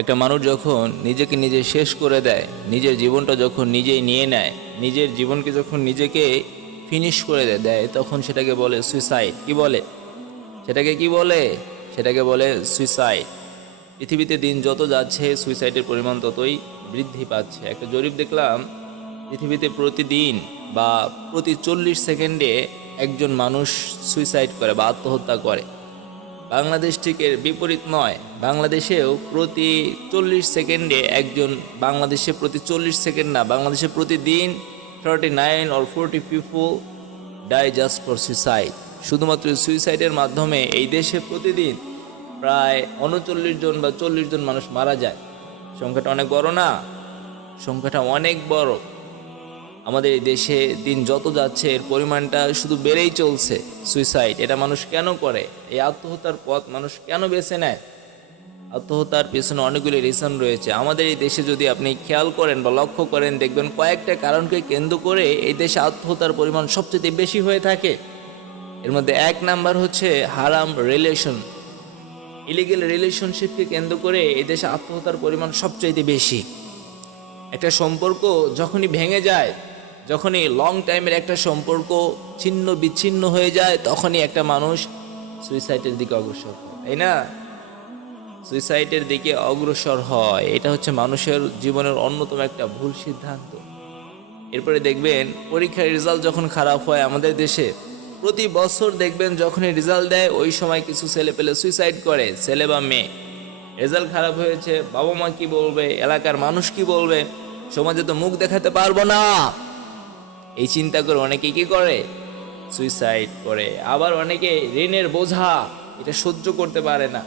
একটা মানুষ যখন নিজেকে নিজে শেষ করে দেয়, নিজের জীবনটা যখন নিজেই নিয়ে নেয়, নিজের জীবনকে যখন নিজেকে ফিনিশ করে দেয়, তখন সেটাকে বলে সুইসাইড। কি বলে সেটাকে? কি বলে সেটাকে? বলে সুইসাইড। পৃথিবীতে দিন যত যাচ্ছে সুইসাইডের পরিমাণ ততই বৃদ্ধি পাচ্ছে। একটা জরিপ দেখলাম, পৃথিবীতে প্রতিদিন বা প্রতি 40 সেকেন্ডে একজন মানুষ সুইসাইড করে বা আত্মহত্যা করে। বাংলাদেশ ঠিক এর বিপরীত নয়। বাংলাদেশেও প্রতি 40 সেকেন্ডে একজন, বাংলাদেশে প্রতি 40 সেকেন্ড না, বাংলাদেশে প্রতিদিন 39 or 40 people die just for suicide. শুধুমাত্র সুইসাইডের মাধ্যমে এই দেশে প্রতিদিন প্রায় 39 জন বা 40 জন মানুষ মারা যায়। সংখ্যাটা অনেক বড় না? সংখ্যাটা অনেক বড়। আমাদের এই দেশে দিন যত যাচ্ছে এর পরিমাণটা শুধু বেড়েই চলছে। সুইসাইড এটা মানুষ কেন করে? এই আত্মহত্যার পথ মানুষ কেন বেছে নেয়? আত্মহত্যার পেছনে অনেকগুলি রিজন রয়েছে। আমাদের এই দেশে যদি আপনি খেয়াল করেন বা লক্ষ্য করেন, দেখবেন কয়েকটা কারণকে কেন্দ্র করে এই দেশে আত্মহত্যার পরিমাণ সবচেয়ে বেশি হয়ে থাকে। এর মধ্যে 1 নাম্বার হচ্ছে হারাম রিলেশন। ইলিগেল রিলেশনশিপকে কেন্দ্র করে এই দেশে আত্মহত্যার পরিমাণ সবচেয়ে বেশি। একটা সম্পর্ক যখনই ভেঙে যায়, যখনই লং টাইমের একটা সম্পর্ক ছিন্ন বিচ্ছিন্ন হয়ে যায়, তখনই একটা মানুষ সুইসাইডের দিকে অগ্রসর হয়, তাই না? সুইসাইডের দিকে অগ্রসর হয়। এটা হচ্ছে মানুষের জীবনের অন্যতম একটা ভুল সিদ্ধান্ত। এরপরে দেখবেন পরীক্ষার রেজাল্ট যখন খারাপ হয় আমাদের দেশে, প্রতি বছর দেখবেন যখনই রেজাল্ট দেয় ওই সময় কিছু ছেলে পেলে সুইসাইড করে, ছেলে বা মেয়ে। রেজাল্ট খারাপ হয়েছে, বাবা মা কি বলবে, এলাকার মানুষ কি বলবে, সমাজে তো মুখ দেখাতে পারবো না, এই চিন্তা করে অনেকে কি করে? সুইসাইড করে। আবার অনেকে ঋণের বোঝা এটা সহ্য করতে পারে না,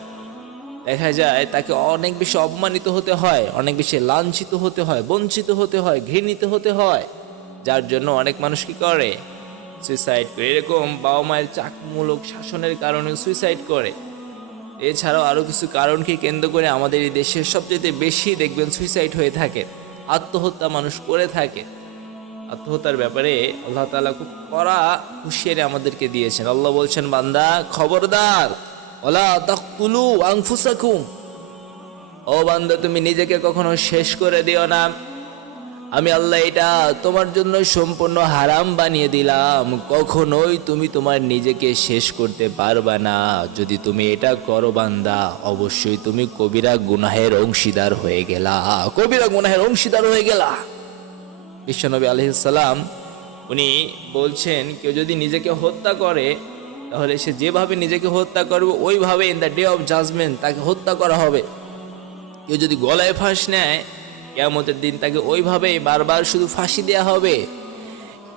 দেখা যায় তাকে অনেক বেশি অপমানিত হতে হয়, অনেক বেশি লাঞ্ছিত হতে হয়, বঞ্চিত হতে হয়, ঘৃণিত হতে হয়, যার জন্য অনেক মানুষ কি করে? সুইসাইড করে। এরকম বাবা মায়ের চাকমূলক শাসনের কারণে সুইসাইড করে। এছাড়াও আরও কিছু কারণকে কেন্দ্র করে আমাদের এই দেশের সবচেয়ে বেশি দেখবেন সুইসাইড হয়ে থাকে, আত্মহত্যা মানুষ করে থাকে। আত্মহত্যার ব্যাপারে আল্লাহ তাআলা খুব কড়া হুঁশিয়ারি আমাদেরকে দিয়েছেন। আল্লাহ বলছেন, বান্দা খবরদার, ওয়ালা তাকতুলু আনফুসাকুম, ও বান্দা তুমি নিজেকে কখনো শেষ করে দিও না। আমি আল্লাহ এটা তোমার জন্য সম্পূর্ণ হারাম বানিয়ে দিলাম। কখনোই তুমি তোমার নিজেকে শেষ করতে পারবা না। যদি তুমি এটা করো বান্দা, অবশ্যই তুমি কবিরা গুনাহের অংশীদার হয়ে গেলা, কবিরা গুনাহের অংশীদার হয়ে গেলা। বিশ্বনবী আলাইহিস সালাম উনি বলছেন, কেউ যদি নিজেকে হত্যা করে তাহলে সে যেভাবে নিজেকে হত্যা করবে ওইভাবে in the day of judgement তাকে হত্যা করা হবে। কেউ যদি গলায় ফাঁস নেয়, কিয়ামতের দিন তাকে ওইভাবেই বারবার শুধু ফাঁসি দেওয়া হবে।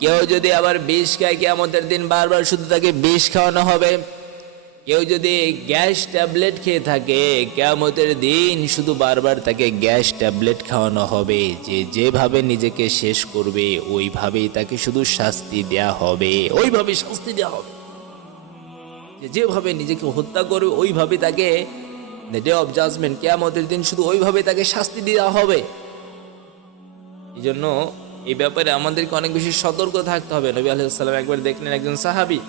কেউ যদি আবার বিষ খায়, কিয়ামতের দিন বারবার শুধু তাকে বিষ খাওয়ানো হবে। কেউ যদি গ্যাস ট্যাবলেট খেয়ে থাকে, কিয়ামতের দিন শুধু বারবার তাকে গ্যাস ট্যাবলেট খাওয়ানো হবে। যে যেভাবে নিজেকে শেষ করবে ওইভাবেই তাকে শুধু শাস্তি দেয়া হবে, ওইভাবেই শাস্তি দেওয়া হবে। যে যেভাবে নিজেকে হত্যা করবে ওইভাবে তাকে ডে অফ জাজমেন্ট, কিয়ামতের দিন শুধু ওইভাবে তাকে শাস্তি দেওয়া হবে। এই জন্য এই ব্যাপারে আমাদেরকে অনেক বেশি সতর্ক থাকতে হবে। নবী আলাইহিস সালাম একবার দেখলেন একজন সাহাবী,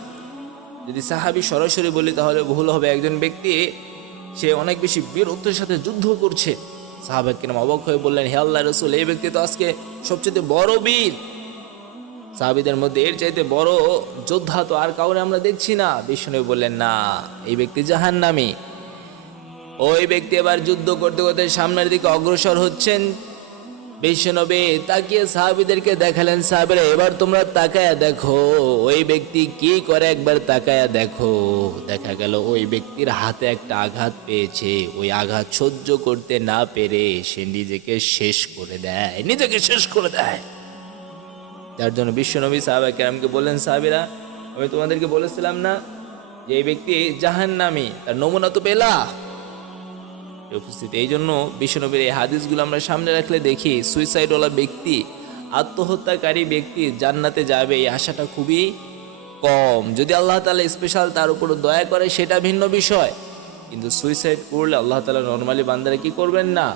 যদি সাহাবী সরাসরি বলি তাহলে ভুল হবে, একজন ব্যক্তি সে অনেক বেশি বীরত্বের সাথে যুদ্ধ করছে। সাহাবায়ে কেরাম অবাক হয়ে বললেন, হে আল্লাহর রাসূল, এই ব্যক্তি তো আজকে সবচেয়ে বড় বীর, সাহাবীদের মধ্যে এর চাইতে বড় যোদ্ধা তো আর কাউরে আমরা দেখছি না। বিষ্ণু বললেন, না, এই ব্যক্তি জাহান্নামী। ওই ব্যক্তি এবার যুদ্ধ করতে করতে সামনের দিকে অগ্রসর হচ্ছেন। বিশ্বনবী তাকিয়ে সাহাবীদেরকে দেখালেন, সাহাবীরা এবার তোমরা তাকায়া দেখো ওই ব্যক্তি কি করে, একবার তাকায়া দেখো। দেখা গেল ওই ব্যক্তির হাতে একটা আঘাত পেয়েছে, ওই আঘাত সহ্য করতে না পেরে সে নিজেকে শেষ করে দেয়, নিজেকে শেষ করে দেয়। যার জন্য বিশ্বনবী সাহাবায়ে কেরামকে বললেন, সাহাবীরা আমি তোমাদেরকে বলেছিলাম না যে এই ব্যক্তি জাহান্নামী, তার নমুনা তো পেলা উপস্থিতি। এই জন্য বিশ্বনবীর এই হাদিসগুলো আমরা সামনে রাখলে দেখি সুইসাইডওয়ালা ব্যক্তি, আত্মহত্যাকারী ব্যক্তি জান্নাতে যাবে এই আশাটা খুবই কম। যদি আল্লাহ তাআলা স্পেশাল তার উপর দয়া করে সেটা ভিন্ন বিষয়, কিন্তু সুইসাইড করলে আল্লাহ তাআলা নর্মালি বান্দারা কি করবেন না?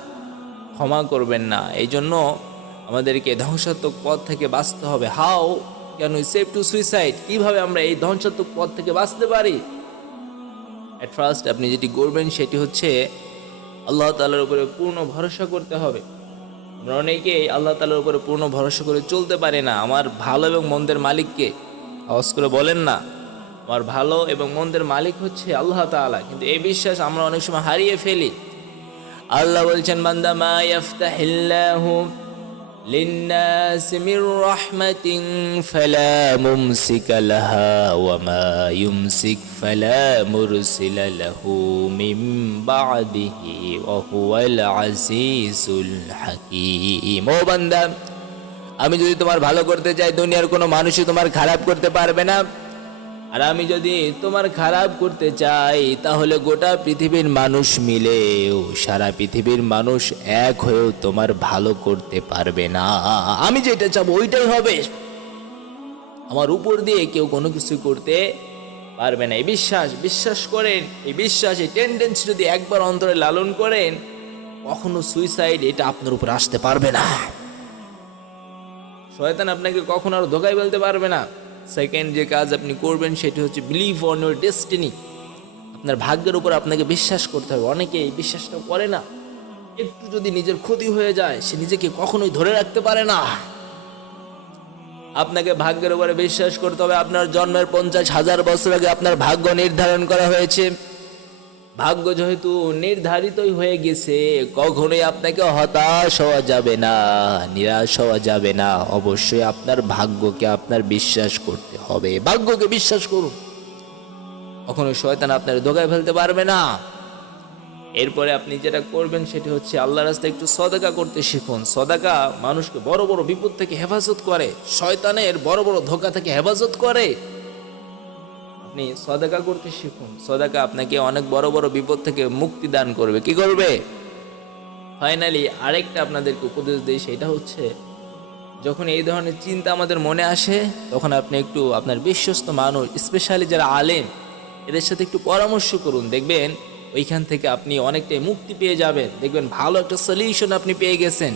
ক্ষমা করবেন না। এই জন্য আমাদেরকে ধ্বংসাত্মক পথ থেকে বাঁচতে হবে। How can we save two suicide? কীভাবে আমরা এই ধ্বংসাত্মক পথ থেকে বাঁচতে পারি? অ্যাট ফার্স্ট আপনি যেটি করবেন সেটি হচ্ছে আল্লাহ তাআলার উপরে পূর্ণ ভরসা করতে হবে। আমরা অনেকেই আল্লাহ তাআলার উপরে পূর্ণ ভরসা করে চলতে পারি না। আমার ভালো এবং মন্দের মালিককে আওয়াজ করে বলেন না, আমার ভালো এবং মন্দের মালিক হচ্ছে আল্লাহ তাআলা, কিন্তু এই বিশ্বাস আমরা অনেক সময় হারিয়ে ফেলি। আল্লাহ বলছেন, বান্দা মা ইয়াফতাহিল্লাহু লিন্নাসি মির রাহমাতিন ফালা মুমসিকা লাহা ওয়া মা ইউমসিক ফালা মুরসিলা লাহু মিন বা'দিহি ওয়া হুয়াল আজিজুল হাকীম। ও বান্দা, আমি যদি তোমার ভালো করতে চাই, দুনিয়ার কোনো মানুষই তোমার খারাপ করতে পারবে না। আর আমি যদি তোমার খারাপ করতে চাই, তাহলে গোটা পৃথিবীর মানুষ মিলেও, সারা পৃথিবীর মানুষ এক হয়েও তোমার ভালো করতে পারবে না। আমি যেটা চাবো ওইটাই হবে। আমার উপর দিয়ে কেউ কোনো কিছু করতে পারবে না। এই বিশ্বাস করেন, এই বিশ্বাস, এই টেন্ডেন্সি যদি একবার অন্তরে লালন করেন, কখনো সুইসাইড এটা আপনার উপর আসতে পারবে না। শয়তান আপনাকে কখনো আর ধোকায় ফেলতে পারবে না। সেকেন্ড যে কাজ আপনি করবেন সেটি হচ্ছে বিলিভ অন ইউর ডেস্টিনি। আপনার ভাগ্যের উপর আপনাকে বিশ্বাস করতে হবে। অনেকে এই বিশ্বাসটা করে না। একটু যদি নিজের ক্ষতি হয়ে যায়, সে নিজেকে কখনোই ধরে রাখতে পারে না। আপনাকে ভাগ্যের উপরে বিশ্বাস করতে হবে। আপনার জন্মের 50,000 বছর আগে আপনার ভাগ্য নির্ধারণ করা হয়েছে। ভাগ্য যেহেতু নির্ধারিতই হয়ে গেছে, কখনোই আপনাকে হতাশ হওয়া যাবে না, নিরাশ হওয়া যাবে না। অবশ্যই আপনার ভাগ্যকে আপনার বিশ্বাস করতে হবে। ভাগ্যকে বিশ্বাস করুন, কখনো শয়তান আপনার ধোকায় ফেলতে পারবে না। এরপরে আপনি যেটা করবেন সেটি হচ্ছে আল্লাহর রাস্তায় একটু সদকা করতে শিখুন। সদকা মানুষকে বড় বড় বিপদ থেকে হেফাজত করে, শয়তানের বড় বড় ধোকা থেকে হেফাজত করে। আপনি সদকা করতে শিখুন। সদকা আপনাকে অনেক বড় বড় বিপদ থেকে মুক্তি দান করবে। কি করবে? ফাইনালি আরেকটা আপনাদেরকে উপদেশ দেই, সেটা হচ্ছে যখন এই ধরনের চিন্তা আমাদের মনে আসে, তখন আপনি একটু আপনার বিশ্বস্ত মানুষ, স্পেশালি যারা আলেম, এদের সাথে একটু পরামর্শ করুন। দেখবেন ওইখান থেকে আপনি অনেকটাই মুক্তি পেয়ে যাবেন। দেখবেন ভালো একটা সলিউশন আপনি পেয়ে গেছেন।